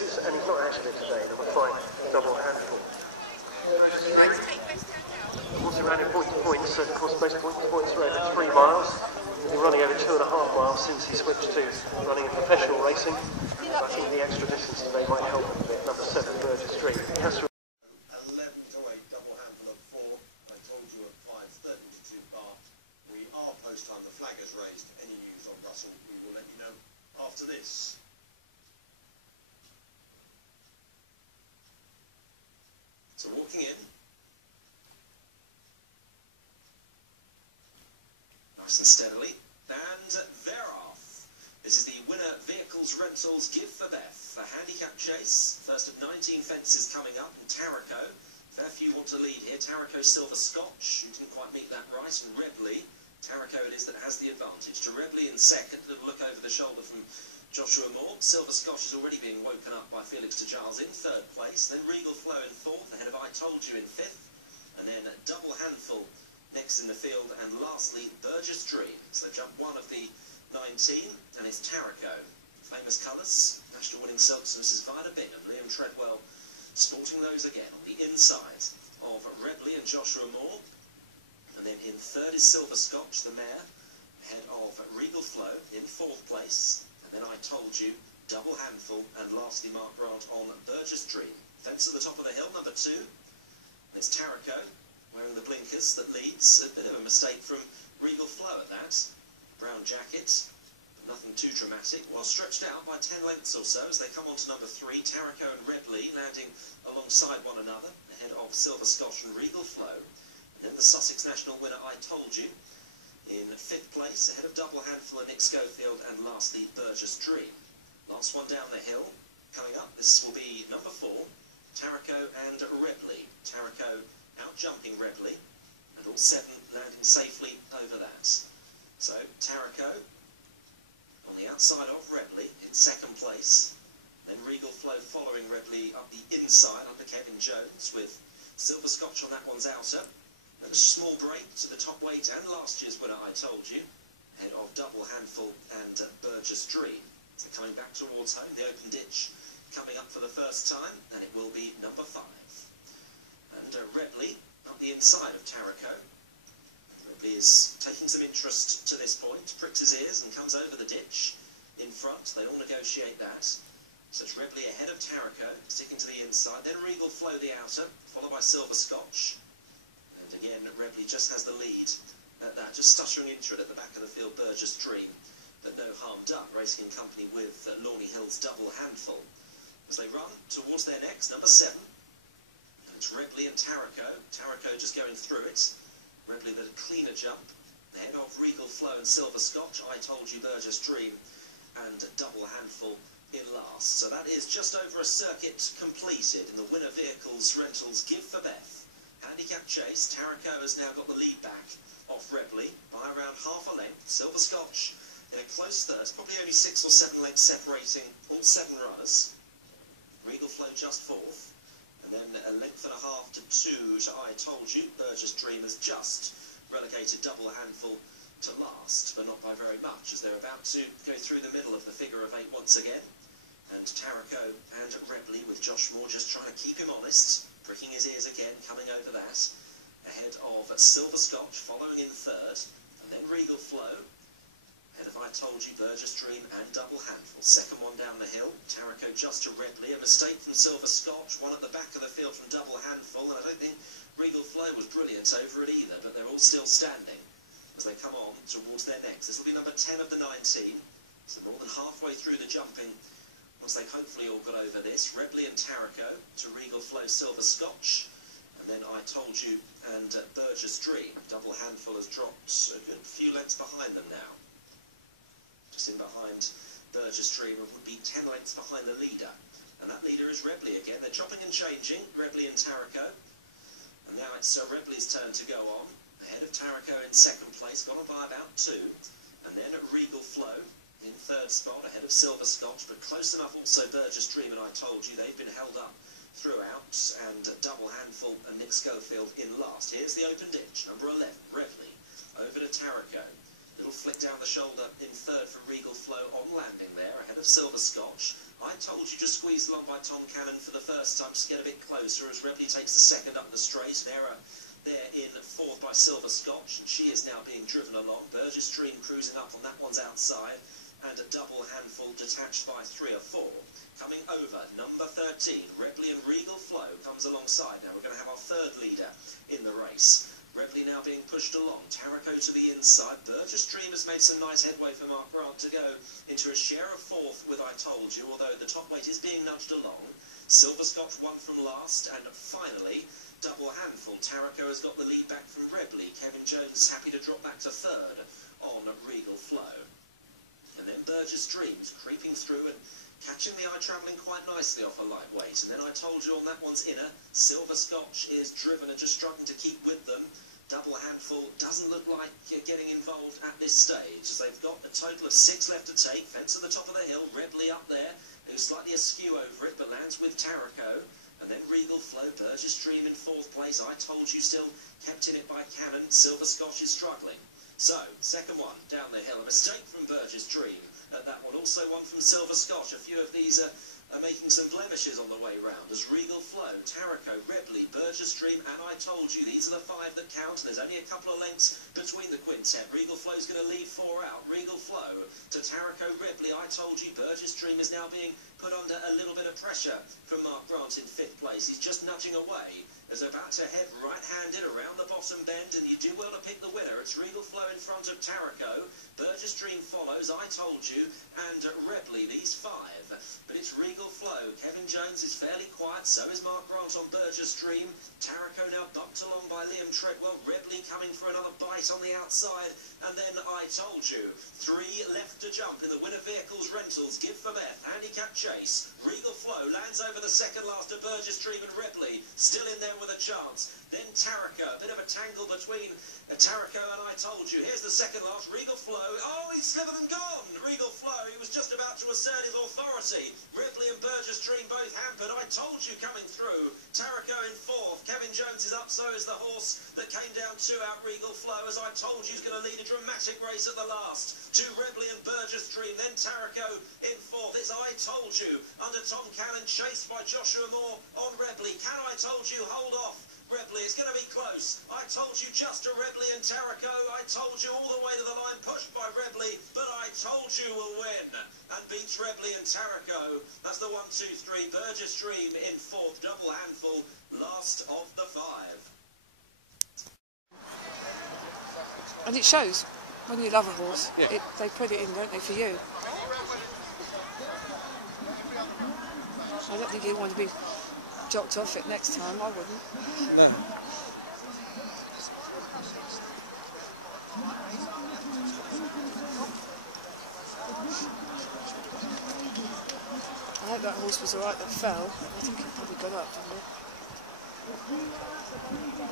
races, and he's not actually today. Number 5, Double Handful. Also ran in point-to-points, of course most point-to-points ran at 3 miles. He's been running over 2.5 miles since he switched to running in professional racing. I think the extra distance today might help him a bit. Number 7, Burgess Street. He has to 11 to 8, Double Handful at 4. I told you at 5, 13 to 2 bar. We are post-time. The flag has raised. Any news on Russell, we will let you know after this. So walking in. Nice and steadily. And they're off. This is the Winner Vehicles Rentals Give for Beth. A handicap chase. First of 19 fences coming up in Taraco. Fair few want to lead here. Taraco Silver Scotch, who didn't quite meet that right, and Rebley. Taraco it is that has the advantage. To Rebley in second. A little look over the shoulder from Joshua Moore. Silver Scotch is already being woken up by Felix de Giles in 3rd place. Then Regal Flow in 4th, ahead of I Told You in 5th. And then Double Handful next in the field. And lastly, Burgess Dream. So they jump one of the 19, and it's Taraco. Famous colours, national winning silks, and Mrs. Vida Binn and Liam Treadwell sporting those again on the inside of Rebley and Joshua Moore. And then in 3rd is Silver Scotch, the mare, ahead of Regal Flow in 4th place. And then I Told You, Double Handful, and lastly Mark Grant on Burgess Dream. Fence at the top of the hill, number 2. It's Taraco, wearing the blinkers, that leads. A bit of a mistake from Regal Flow at that. Brown jacket, but nothing too dramatic. Well stretched out by 10 lengths or so as they come on to number 3. Taraco and Rebley landing alongside one another, ahead of Silver Scotch and Regal Flow. And then the Sussex National winner, I Told You, in 5th place, ahead of Double Handful and Nick Schofield, and lastly Burgess Dream. Last one down the hill, coming up, this will be number 4, Taraco and Rebley. Taraco out-jumping Rebley, and all 7 landing safely over that. So, Taraco on the outside of Rebley in 2nd place, then Regal Flow following Rebley up the inside under Kevin Jones, with Silver Scotch on that one's outer. And a small break to the top weight and last year's winner, I Told You, ahead of Double Handful and Burgess Dream. So coming back towards home, the open ditch coming up for the first time, and it will be number 5. And Rebley up the inside of Taraco. Rebley is taking some interest to this point, pricks his ears and comes over the ditch in front. They all negotiate that. So it's Rebley ahead of Taraco, sticking to the inside. Then Regal Flow the outer, followed by Silver Scotch. Again, Rebley just has the lead at that, just stuttering into it at the back of the field, Burgess Dream, but no harm done, racing in company with Lawney Hill's Double Handful. As they run towards their next, number 7, and it's Rebley and Taraco. Taraco just going through it. Rebley with a cleaner jump, ahead of Regal Flow and Silver Scotch, I Told You, Burgess Dream, and Double Handful in last. So that is just over a circuit completed in the Winner Vehicles Rentals Give for Beth handicap chase. Taraco has now got the lead back off Rebley by around half a length. Silver Scotch in a close 3rd, probably only 6 or 7 lengths separating all 7 runners. Regal Flow just 4th, and then a length and a half to 2 to I Told You. Burgess Dream has just relegated Double Handful to last, but not by very much, as they're about to go through the middle of the figure of 8 once again. And Taraco and Rebley, with Josh Moore just trying to keep him honest, pricking his ears again, coming over that, ahead of Silver Scotch, following in 3rd, and then Regal Flow, ahead of I Told You, Burgess Dream, and Double Handful. 2nd one down the hill, Taraco just to Rebley, a mistake from Silver Scotch, one at the back of the field from Double Handful, and I don't think Regal Flow was brilliant over it either, but they're all still standing as they come on towards their next. This will be number 10 of the 19, so more than halfway through the jumping. Once they've hopefully all got over this, Rebley and Taraco to Regal Flow, Silver Scotch, and then I Told You and Burgess Dream. Double Handful has dropped a good few lengths behind them now. Just in behind Burgess Dream, it would be 10 lengths behind the leader. And that leader is Rebley again. They're chopping and changing, Rebley and Taraco. And now it's Rebley's turn to go on. Ahead of Taraco in 2nd place, gone on by about 2. And then Regal Flow in 3rd spot, ahead of Silver Scotch, but close enough also Burgess Dream and I Told You. They've been held up throughout, and Double Handful and Nick Schofield in last. Here's the open ditch, number 11, Rebley, over to Taraco. Little flick down the shoulder in 3rd from Regal Flow on landing there, ahead of Silver Scotch. I Told You just squeezed along by Tom Cannon for the first time, just get a bit closer as Rebley takes the second up the straight. They're in fourth by Silver Scotch, and she is now being driven along. Burgess Dream cruising up on that one's outside, and a double handful detached by 3 or 4. Coming over, number 13, Rebley and Regal Flow comes alongside. Now we're going to have our third leader in the race. Rebley now being pushed along. Taraco to the inside. Burgess Dream has made some nice headway for Mark Grant to go into a share of fourth with I Told You, although the top weight is being nudged along. Silver Scotch won from last, and finally, double handful. Taraco has got the lead back from Rebley. Kevin Jones is happy to drop back to third on Regal Flow. And then Burgess Dreams creeping through and catching the eye, travelling quite nicely off a lightweight. And then I Told You on that one's inner. Silver Scotch is driven and just struggling to keep with them. Double handful doesn't look like you're getting involved at this stage, as they've got a total of 6 left to take. Fence at the top of the hill. Rebley up there, who's slightly askew over it, but lands with Taraco. And then Regal Flow, Burgess Dream in fourth place. I Told You still kept in it by Cannon. Silver Scotch is struggling. So, second one down the hill. A mistake from Burgess Dream. That one also one from Silver Scotch. A few of these are making some blemishes on the way round. As Regal Flow, Taraco, Rebley, Burgess Dream, and I Told You. These are the 5 that count. There's only a couple of lengths between the quintet. Regal Flow's going to lead 4 out. Regal Flow to Taraco, Rebley, I Told You. Burgess Dream is now being put under a little bit of pressure from Mark Grant in 5th place. He's just nudging away. Is about to head right-handed around the bottom bend, and you do well to pick the winner. It's Regal Flow in front of Taraco. Burgess Dream follows, I Told You, and Rebley, these 5. But it's Regal Flow. Kevin Jones is fairly quiet, so is Mark Grant on Burgess Dream. Taraco now bumped along by Liam Treadwell. Rebley coming for another bite on the outside, and then I Told You. 3 left to jump in the Winner Vehicles Rentals. Give for Beth, handicap chase. Regal Flow lands over the second last of Burgess Dream and Rebley. Still in there with a chance. Then Taraco, a bit of a tangle between Taraco and I Told You. Here's the second last, Regal Flow. Oh, he's slithered and gone. Regal Flow, he was just about to assert his authority. Rebley and Burgess Dream both hampered. I Told You coming through. Taraco in fourth. Kevin Jones is up, so is the horse that came down 2 out, Regal Flow. As I Told You, he's going to lead a dramatic race at the last. To Rebley and Burgess Dream. Then Taraco in fourth. It's I Told You under Tom Cannon, chased by Joshua Moore on Rebley. Can I Told You hold off Rebley? It's going to be close. I Told You just to Rebley and Taraco. I Told You all the way to the line, pushed by Rebley, but I Told You will win and beats Rebley and Taraco. That's the 1, 2, 3. Burgess Dream in fourth, double handful, last of the 5. And it shows when you love a horse. Yeah. They put it in, don't they, for you? I don't think you want to be jocked off it next time. I wouldn't. No. I hope that horse was alright that fell. I think he probably got up, didn't he?